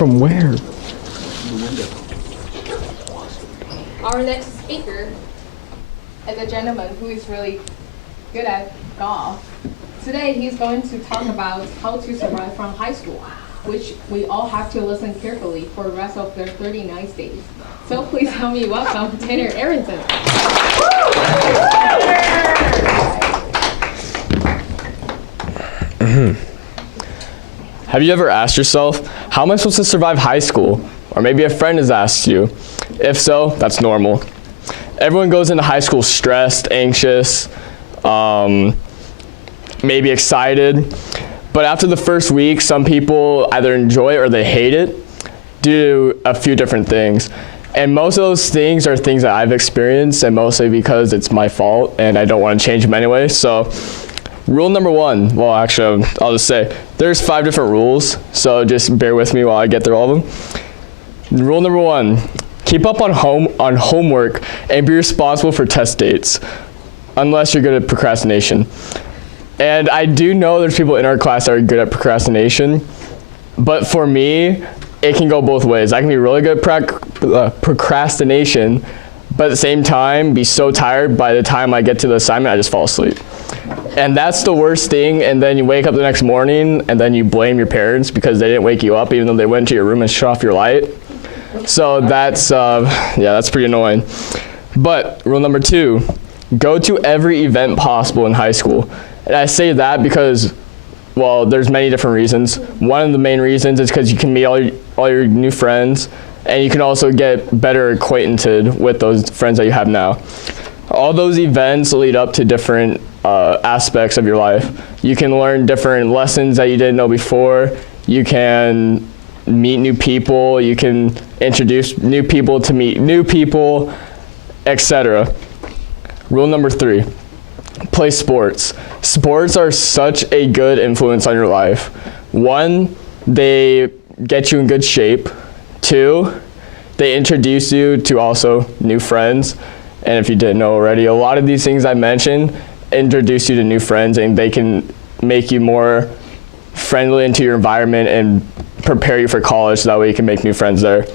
From where? Our next speaker is a gentleman who is really good at golf. Today he's going to talk about how to survive from high school, which we all have to listen carefully for the rest of their 39 days. So please help me welcome Tanner Arrington. Have you ever asked yourself, how am I supposed to survive high school? Or maybe a friend has asked you. If so, that's normal. Everyone goes into high school stressed, anxious, maybe excited. But after the first week, some people either enjoy it or they hate it due to a few different things. And most of those things are things that I've experienced, and mostly because it's my fault and I don't want to change them anyway. So rule number one, well actually I'll just say, there's 5 different rules, so just bear with me while I get through all of them. Rule number one, keep up on homework and be responsible for test dates, unless you're good at procrastination. And I do know there's people in our class that are good at procrastination, but for me, it can go both ways. I can be really good at procrastination, but at the same time, be so tired by the time I get to the assignment, I just fall asleep. And that's the worst thing, and then you wake up the next morning, and then you blame your parents because they didn't wake you up, even though they went to your room and shut off your light. So that's, that's pretty annoying. But rule number 2, go to every event possible in high school. And I say that because, well, there's many different reasons. One of the main reasons is because you can meet all your new friends, and you can also get better acquainted with those friends that you have now. All those events lead up to different aspects of your life. You can learn different lessons that you didn't know before. You can meet new people. You can introduce new people to meet new people, etc. Rule number 3, play sports. Sports are such a good influence on your life. 1, they get you in good shape. 2, they introduce you to also new friends. And if you didn't know already, a lot of these things I mentioned introduce you to new friends, and they can make you more friendly into your environment and prepare you for college, so that way you can make new friends there.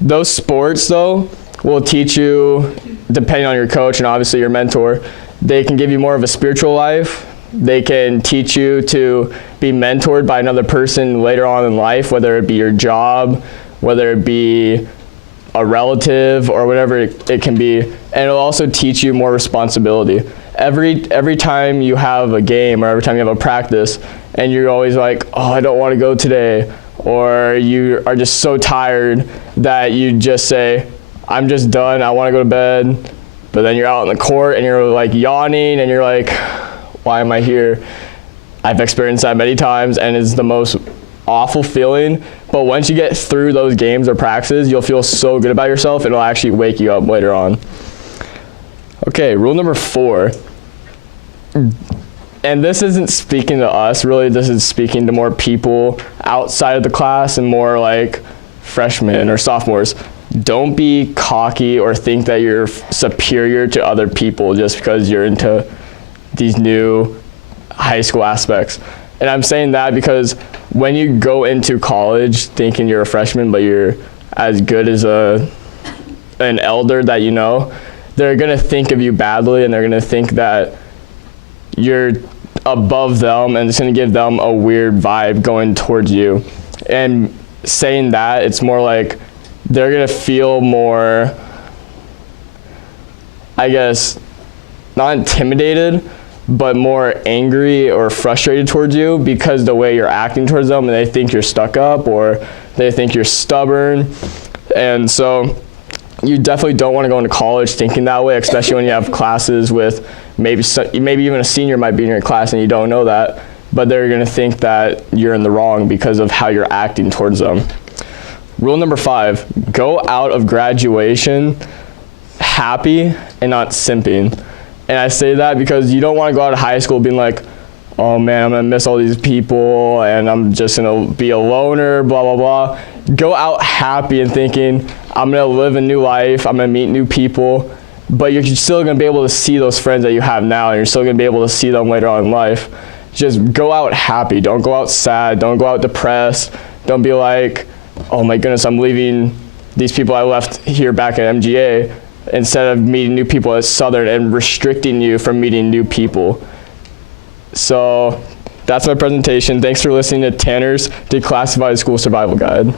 Those sports, though, will teach you, depending on your coach and obviously your mentor, they can give you more of a spiritual life. They can teach you to be mentored by another person later on in life, whether it be your job, whether it be a relative, or whatever it can be. And it'll also teach you more responsibility. Every time you have a game or every time you have a practice and you're always like, oh, I don't want to go today, or you are just so tired that you just say, I'm just done, I want to go to bed. But then you're out in the court and you're like yawning and you're like, why am I here? I've experienced that many times, and it's the most awful feeling. But once you get through those games or practices, you'll feel so good about yourself, it'll actually wake you up later on. Okay, rule number 4. And this isn't speaking to us, really, this is speaking to more people outside of the class and more like freshmen or sophomores. Don't be cocky or think that you're superior to other people just because you're into these new high school aspects. And I'm saying that because when you go into college thinking you're a freshman, but you're as good as an elder that you know, they're gonna think of you badly, and they're gonna think that you're above them, and it's gonna give them a weird vibe going towards you. And saying that, it's more like they're gonna feel more, I guess, not intimidated, but more angry or frustrated towards you because the way you're acting towards them, and they think you're stuck up or they think you're stubborn. And so you definitely don't want to go into college thinking that way, especially when you have classes with maybe even a senior might be in your class and you don't know that, but they're going to think that you're in the wrong because of how you're acting towards them. Rule number 5, go out of graduation happy and not simping. And I say that because you don't want to go out of high school being like, oh man, I'm going to miss all these people and I'm just going to be a loner, blah, blah, blah. Go out happy and thinking, I'm going to live a new life, I'm going to meet new people, but you're still going to be able to see those friends that you have now, and you're still going to be able to see them later on in life. Just go out happy. Don't go out sad. Don't go out depressed. Don't be like, oh my goodness, I'm leaving these people I left here back at MGA instead of meeting new people at Southern and restricting you from meeting new people. So that's my presentation. Thanks for listening to Tanner's Declassified School Survival Guide.